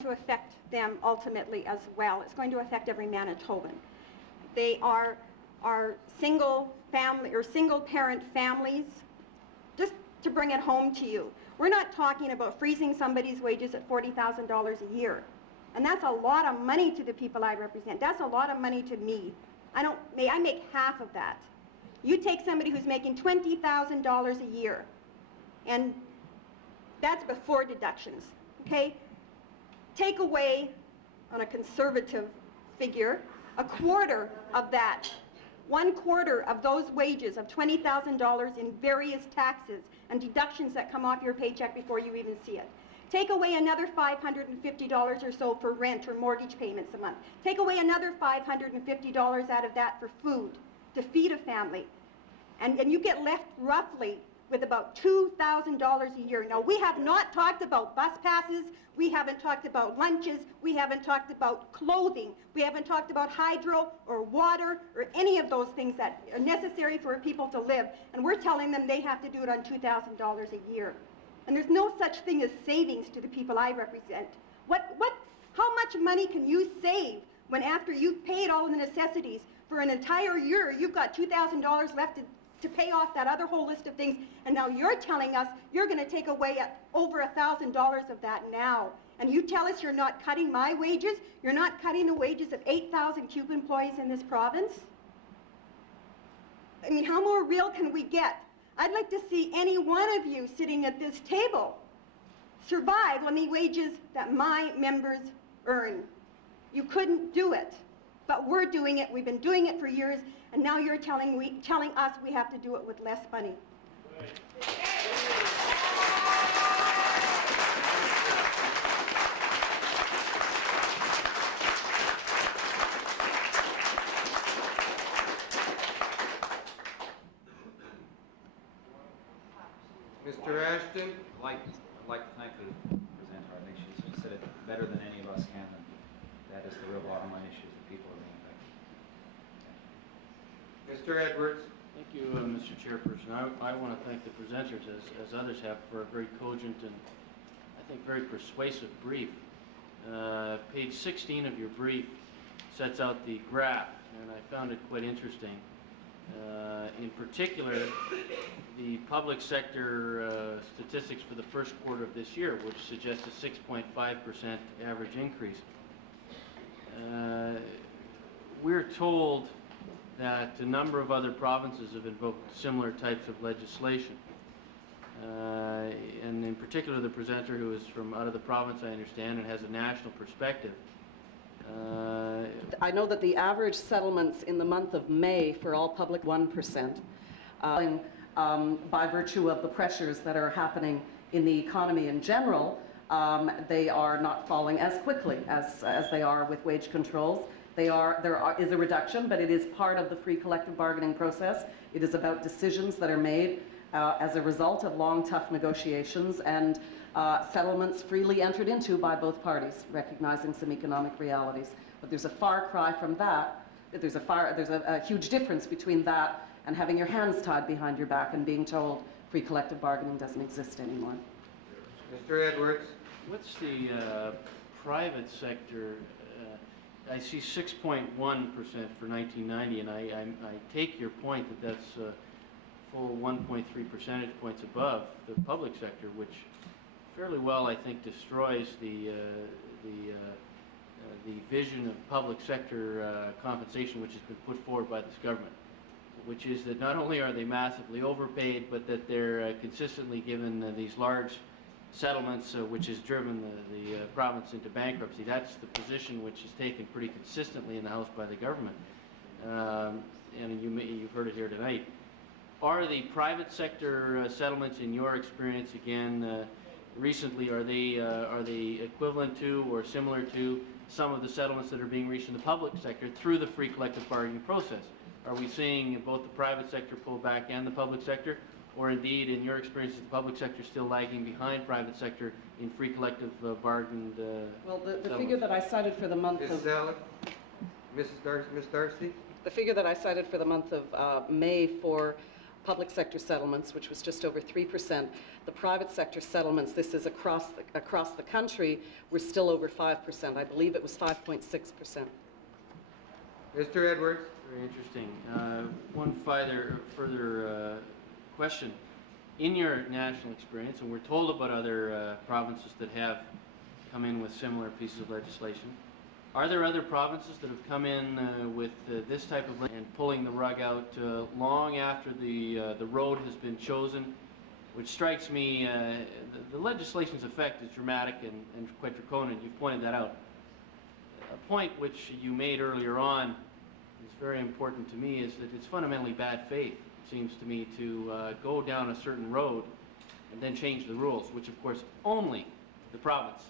to affect them ultimately as well. It's going to affect every Manitoban. They are single family or single parent families. Just to bring it home to you, we're not talking about freezing somebody's wages at $40,000 a year. And that's a lot of money to the people I represent. That's a lot of money to me. I make half of that. You take somebody who's making $20,000 a year, and that's before deductions, okay? Take away, on a conservative figure, a quarter of that, 1/4 of those wages of $20,000 in various taxes and deductions that come off your paycheck before you even see it. Take away another $550 or so for rent or mortgage payments a month. Take away another $550 out of that for food, to feed a family. And you get left roughly with about $2,000 a year. Now, we have not talked about bus passes, we haven't talked about lunches, we haven't talked about clothing, we haven't talked about hydro or water or any of those things that are necessary for people to live. And we're telling them they have to do it on $2,000 a year. And there's no such thing as savings to the people I represent. How much money can you save when after you've paid all of the necessities for an entire year, you've got $2,000 left to pay off that other whole list of things, and now you're telling us you're going to take away over $1,000 of that now. And you tell us you're not cutting my wages? You're not cutting the wages of 8,000 CUBE employees in this province? I mean, how more real can we get? I'd like to see any one of you sitting at this table survive on the wages that my members earn. You couldn't do it, but we're doing it. We've been doing it for years, and now you're telling us we have to do it with less money. Mr. Ashton? I'd like to thank the presenter. I think she's said it better than any of us can, and that is the real bottom line issue that people are being affected. Mr. Edwards? Thank you, Mr. Chairperson. I want to thank the presenters, as others have, for a very cogent and I think very persuasive brief. Page 16 of your brief sets out the graph, and I found it quite interesting. In particular, the public sector statistics for the first quarter of this year, which suggest a 6.5% average increase. We're told that a number of other provinces have invoked similar types of legislation. And in particular, the presenter, who is from out of the province, I understand, and has a national perspective. I know that the average settlements in the month of May for all public 1%, by virtue of the pressures that are happening in the economy in general, they are not falling as quickly as they are with wage controls. There is a reduction, but it is part of the free collective bargaining process. It is about decisions that are made as a result of long, tough negotiations and settlements freely entered into by both parties, recognizing some economic realities. But there's a far cry from that. There's a huge difference between that and having your hands tied behind your back and being told free collective bargaining doesn't exist anymore. Mr. Edwards? What's the private sector? I see 6.1% for 1990, and I take your point that that's full 1.3 percentage points above the public sector, which fairly well, I think, destroys the vision of public sector compensation which has been put forward by this government, which is that not only are they massively overpaid, but that they're consistently given these large settlements, which has driven the province into bankruptcy. That's the position which is taken pretty consistently in the House by the government, and you've heard it here tonight. Are the private sector settlements, in your experience, again, recently, are they equivalent to or similar to some of the settlements that are being reached in the public sector through the free collective bargaining process? Are we seeing both the private sector pull back and the public sector? Or indeed, in your experience, is the public sector still lagging behind private sector in free collective bargained Well, the figure that I cited for the month Ms. of... Sellar? Ms. Darcy? The figure that I cited for the month of May for public sector settlements, which was just over 3%. The private sector settlements, this is across the country, were still over 5%. I believe it was 5.6%. Mr. Edwards? Very interesting. One further question. In your national experience, and we're told about other provinces that have come in with similar pieces of legislation, are there other provinces that have come in with this type of and pulling the rug out long after the road has been chosen, which strikes me, the legislation's effect is dramatic and quite draconian. You've pointed that out. A point which you made earlier on is very important to me is that it's fundamentally bad faith, it seems to me, to go down a certain road and then change the rules, which of course only the province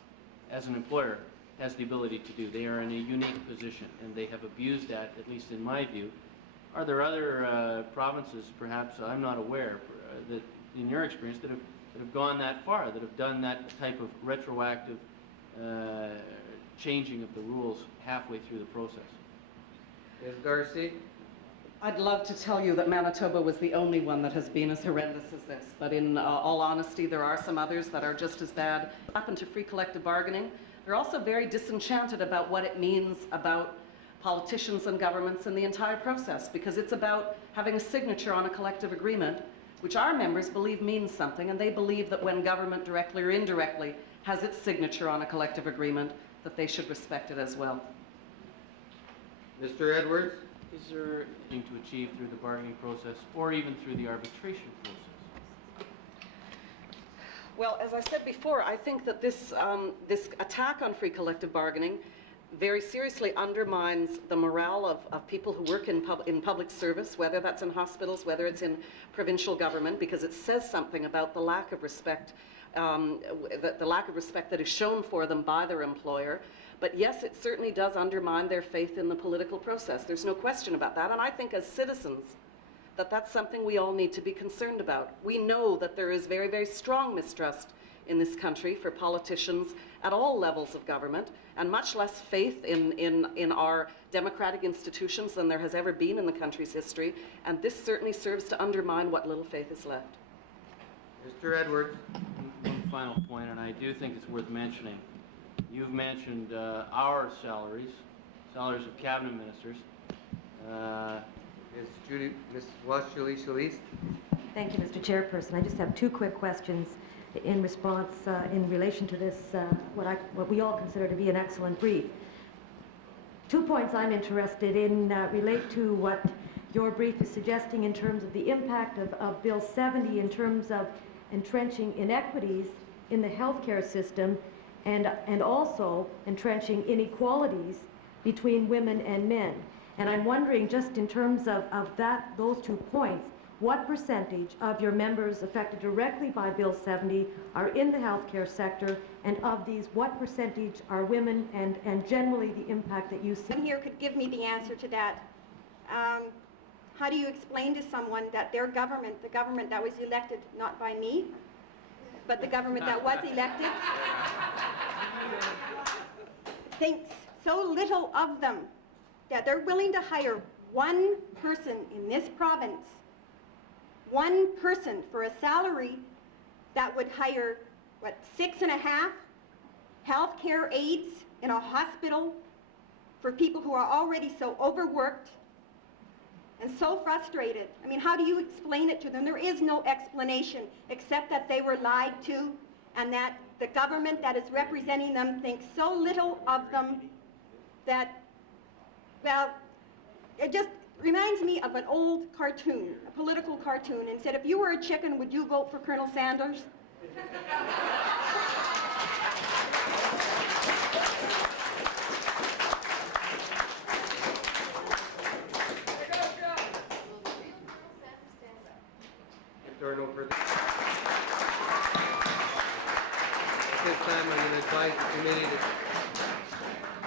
as an employer has the ability to do. They are in a unique position, and they have abused that, at least in my view. Are there other provinces, perhaps I'm not aware, that in your experience, that have gone that far, that have done that type of retroactive changing of the rules halfway through the process? Ms. Darcy? I'd love to tell you that Manitoba was the only one that has been as horrendous as this, but in all honesty, there are some others that are just as bad. Happened to free collective bargaining. They're also very disenchanted about what it means about politicians and governments in the entire process, because it's about having a signature on a collective agreement, which our members believe means something, and they believe that when government directly or indirectly has its signature on a collective agreement, that they should respect it as well. Mr. Edwards? Is there anything to achieve through the bargaining process or even through the arbitration process? Well, as I said before, I think that this attack on free collective bargaining very seriously undermines the morale of people who work in public service, whether that's in hospitals, whether it's in provincial government, because it says something about the lack of respect, the lack of respect that is shown for them by their employer. But yes, it certainly does undermine their faith in the political process. There's no question about that. And I think as citizens, that's something we all need to be concerned about. We know that there is very, very strong mistrust in this country for politicians at all levels of government, and much less faith in our democratic institutions than there has ever been in the country's history. And this certainly serves to undermine what little faith is left. Mr. Edwards? One final point, and I do think it's worth mentioning. You've mentioned our salaries of cabinet ministers. Ms. Waschuli-Solis? Thank you, Mr. Chairperson. I just have two quick questions in response, in relation to this, what we all consider to be an excellent brief. 2 points I'm interested in relate to what your brief is suggesting in terms of the impact of Bill 70 in terms of entrenching inequities in the healthcare system and also entrenching inequalities between women and men. And I'm wondering, just in terms of those 2 points, what percentage of your members affected directly by Bill 70 are in the healthcare sector, and of these, what percentage are women, and generally the impact that you see? Someone here could give me the answer to that. How do you explain to someone that their government, the government that was elected not by me, but the government that was elected, thinks so little of them that they're willing to hire one person in this province, one person for a salary that would hire, 6.5 healthcare aides in a hospital for people who are already so overworked and so frustrated? I mean, how do you explain it to them? There is no explanation except that they were lied to, and that the government that is representing them thinks so little of them that, well, it just reminds me of an old cartoon, a political cartoon, and said, if you were a chicken, would you vote for Colonel Sanders? If there are no further...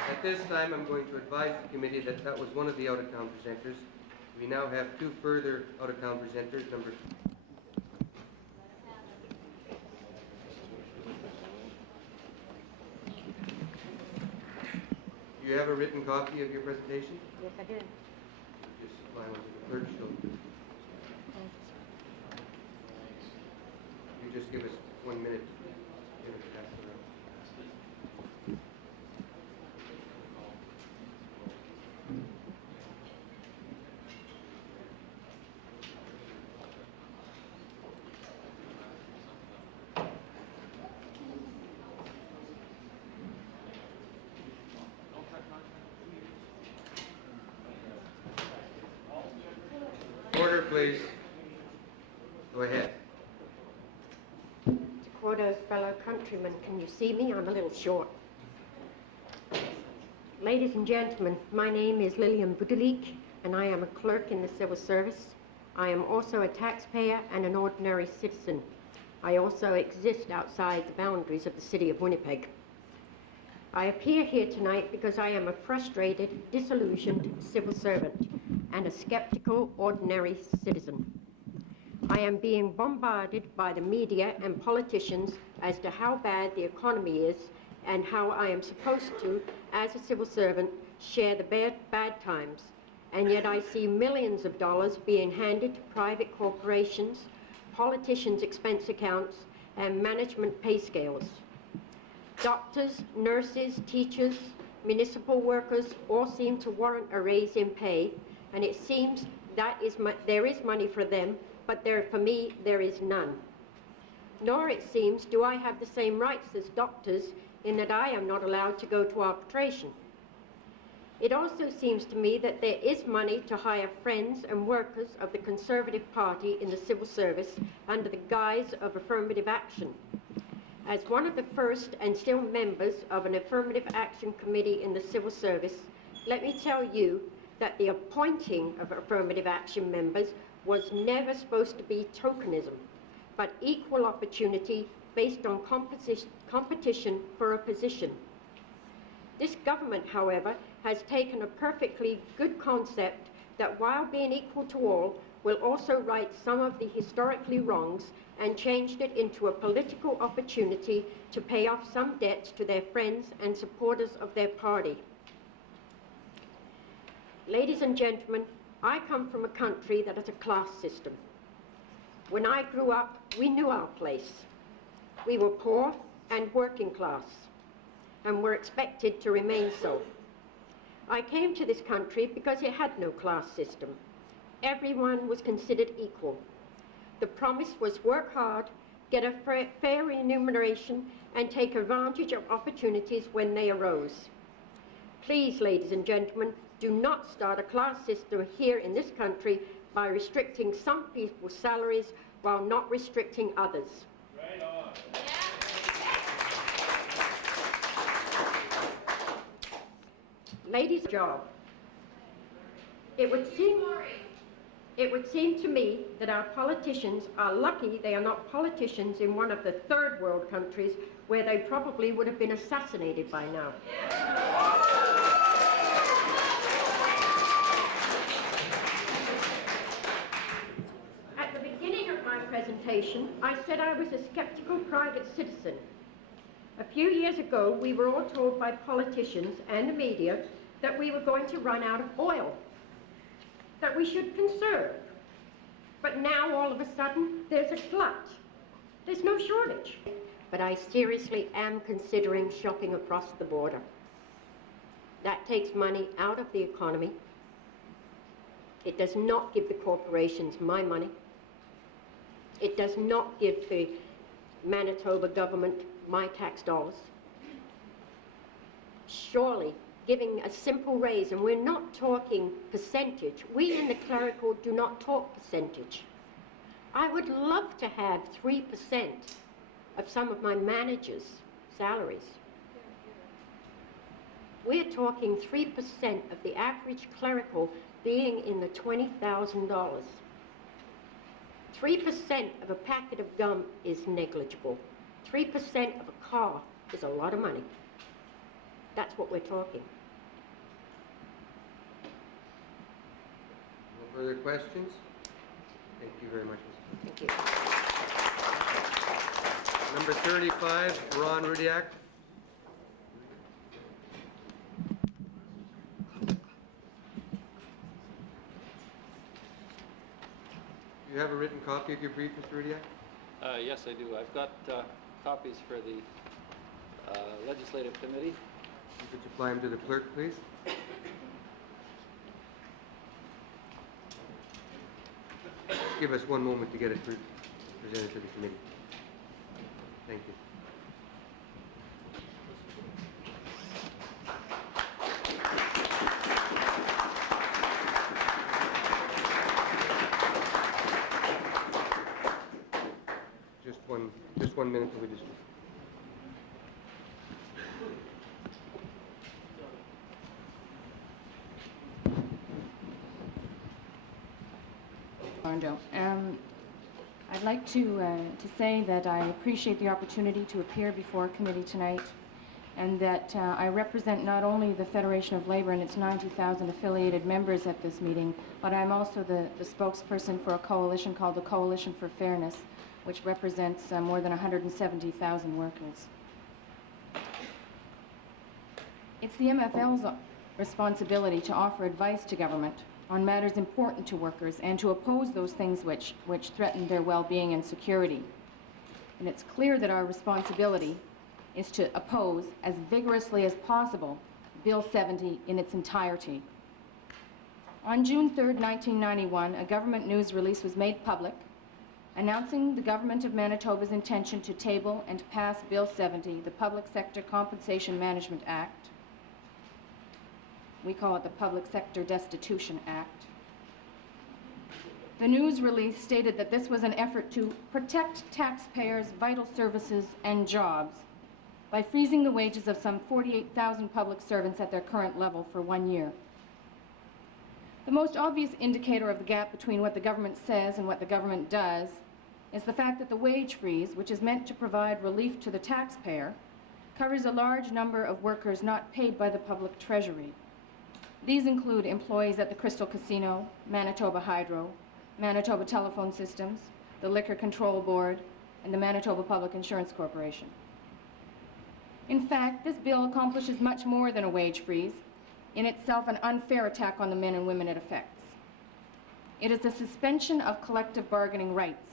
At this time, I'm going to advise the committee that that was one of the out-of-town presenters. We now have 2 further out-of-town presenters. Number... Do you have a written copy of your presentation? Yes, I did. Just supply one to the clerk. could just give us 1 minute. Order, please. Go ahead. Dakota, fellow countrymen, can you see me? I'm a little short. Ladies and gentlemen, my name is Lillian Budalik, and I am a clerk in the civil service. I am also a taxpayer and an ordinary citizen. I also exist outside the boundaries of the city of Winnipeg. I appear here tonight because I am a frustrated, disillusioned civil servant and a skeptical, ordinary citizen. I am being bombarded by the media and politicians as to how bad the economy is and how I am supposed to, as a civil servant, share the bad times. And yet I see millions of dollars being handed to private corporations, politicians' expense accounts, and management pay scales. Doctors, nurses, teachers, municipal workers all seem to warrant a raise in pay, and it seems that there is money for them, but for me, there is none. Nor, it seems, do I have the same rights as doctors in that I am not allowed to go to arbitration. It also seems to me that there is money to hire friends and workers of the Conservative Party in the civil service under the guise of affirmative action. As one of the first and still members of an affirmative action committee in the civil service, let me tell you that the appointing of affirmative action members was never supposed to be tokenism, but equal opportunity based on competition for a position. This government, however, has taken a perfectly good concept that while being equal to all, will also right some of the historically wrongs and changed it into a political opportunity to pay off some debts to their friends and supporters of their party. Ladies and gentlemen, I come from a country that has a class system. When I grew up, we knew our place. We were poor and working class, and were expected to remain so. I came to this country because it had no class system. Everyone was considered equal. The promise was work hard, get a fair remuneration, and take advantage of opportunities when they arose. Please, ladies and gentlemen, do not start a class system here in this country by restricting some people's salaries while not restricting others. Right on. Ladies' job. It would seem to me that our politicians are lucky they are not politicians in one of the third world countries where they probably would have been assassinated by now. At the beginning of my presentation, I said I was a skeptical private citizen. A few years ago, we were all told by politicians and the media that we were going to run out of oil, that we should conserve. But now, all of a sudden, there's a glut. There's no shortage. But I seriously am considering shopping across the border. That takes money out of the economy. It does not give the corporations my money. It does not give the Manitoba government my tax dollars. Surely, giving a simple raise, and we're not talking percentage. We in the clerical do not talk percentage. I would love to have 3% of some of my managers' salaries. We're talking 3% of the average clerical being in the $20,000. 3% of a packet of gum is negligible. 3% of a car is a lot of money. That's what we're talking. No further questions? Thank you very much, Mr. Thank you. Number 35, Ron Rudiak. Do you have a written copy of your brief, Mr. Rudiak? Yes, I do. I've got copies for the Legislative Committee. You could supply them to the clerk, please? Give us one moment to get it presented to the committee. Thank you. Just one minute till we distribute. I'd like to say that I appreciate the opportunity to appear before committee tonight, and that I represent not only the Federation of Labour and its 90,000 affiliated members at this meeting, but I'm also the spokesperson for a coalition called the Coalition for Fairness, which represents more than 170,000 workers. It's the MFL's responsibility to offer advice to government on matters important to workers and to oppose those things which threaten their well-being and security. And it's clear that our responsibility is to oppose as vigorously as possible Bill 70 in its entirety. On June 3rd, 1991, a government news release was made public announcing the Government of Manitoba's intention to table and pass Bill 70, the Public Sector Compensation Management Act. We call it the Public Sector Destitution Act. The news release stated that this was an effort to protect taxpayers' vital services and jobs by freezing the wages of some 48,000 public servants at their current level for 1 year. The most obvious indicator of the gap between what the government says and what the government does is the fact that the wage freeze, which is meant to provide relief to the taxpayer, covers a large number of workers not paid by the public treasury. These include employees at the Crystal Casino, Manitoba Hydro, Manitoba Telephone Systems, the Liquor Control Board, and the Manitoba Public Insurance Corporation. In fact, this bill accomplishes much more than a wage freeze, in itself an unfair attack on the men and women it affects. It is a suspension of collective bargaining rights,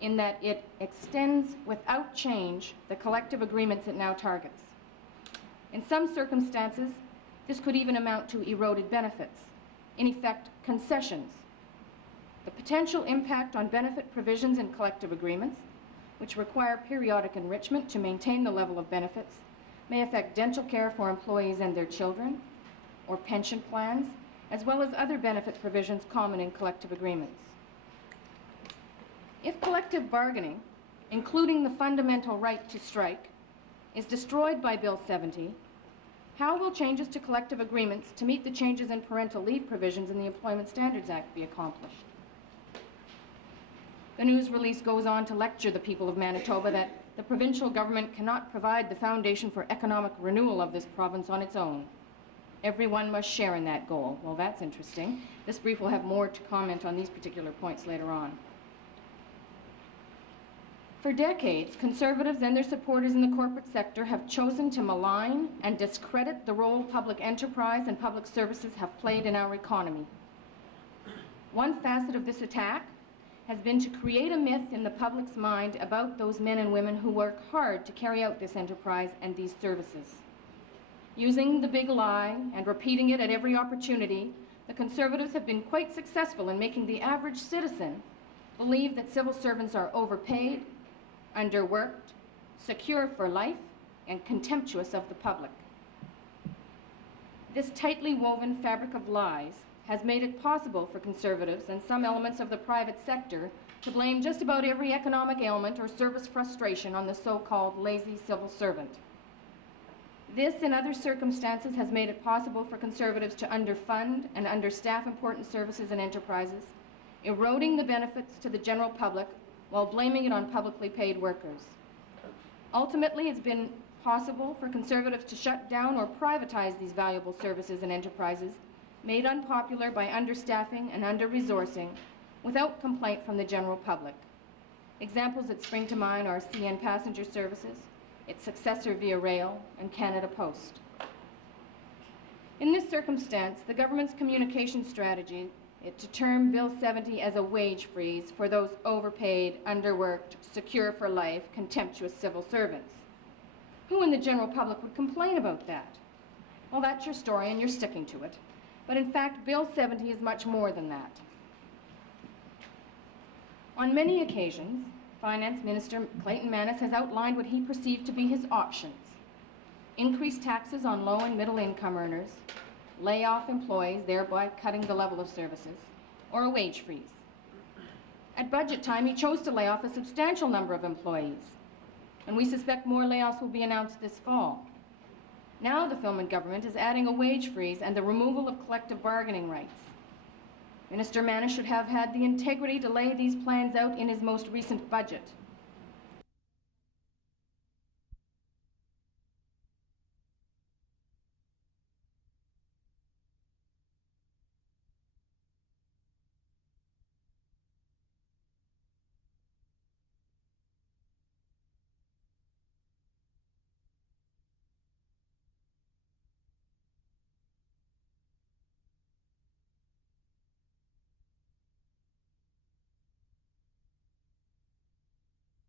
in that it extends without change the collective agreements it now targets. In some circumstances, this could even amount to eroded benefits, in effect, concessions. The potential impact on benefit provisions in collective agreements, which require periodic enrichment to maintain the level of benefits, may affect dental care for employees and their children, or pension plans, as well as other benefit provisions common in collective agreements. If collective bargaining, including the fundamental right to strike, is destroyed by Bill 70, how will changes to collective agreements to meet the changes in parental leave provisions in the Employment Standards Act be accomplished? The news release goes on to lecture the people of Manitoba that the provincial government cannot provide the foundation for economic renewal of this province on its own. Everyone must share in that goal. Well, that's interesting. This brief will have more to comment on these particular points later on. For decades, Conservatives and their supporters in the corporate sector have chosen to malign and discredit the role public enterprise and public services have played in our economy. One facet of this attack has been to create a myth in the public's mind about those men and women who work hard to carry out this enterprise and these services. Using the big lie and repeating it at every opportunity, the Conservatives have been quite successful in making the average citizen believe that civil servants are overpaid, underworked, secure for life, and contemptuous of the public. This tightly woven fabric of lies has made it possible for Conservatives and some elements of the private sector to blame just about every economic ailment or service frustration on the so-called lazy civil servant. This and other circumstances has made it possible for Conservatives to underfund and understaff important services and enterprises, eroding the benefits to the general public while blaming it on publicly paid workers. Ultimately, it's been possible for Conservatives to shut down or privatize these valuable services and enterprises, made unpopular by understaffing and under-resourcing, without complaint from the general public. Examples that spring to mind are CN Passenger Services, its successor Via Rail, and Canada Post. In this circumstance, the government's communication strategy to term Bill 70 as a wage freeze for those overpaid, underworked, secure for life, contemptuous civil servants. Who in the general public would complain about that? Well, that's your story and you're sticking to it. But in fact, Bill 70 is much more than that. On many occasions, Finance Minister Clayton Manis has outlined what he perceived to be his options. Increased taxes on low and middle income earners, lay off employees, thereby cutting the level of services, or a wage freeze. At budget time, he chose to lay off a substantial number of employees, and we suspect more layoffs will be announced this fall. Now the Filmon government is adding a wage freeze and the removal of collective bargaining rights. Minister Manis should have had the integrity to lay these plans out in his most recent budget.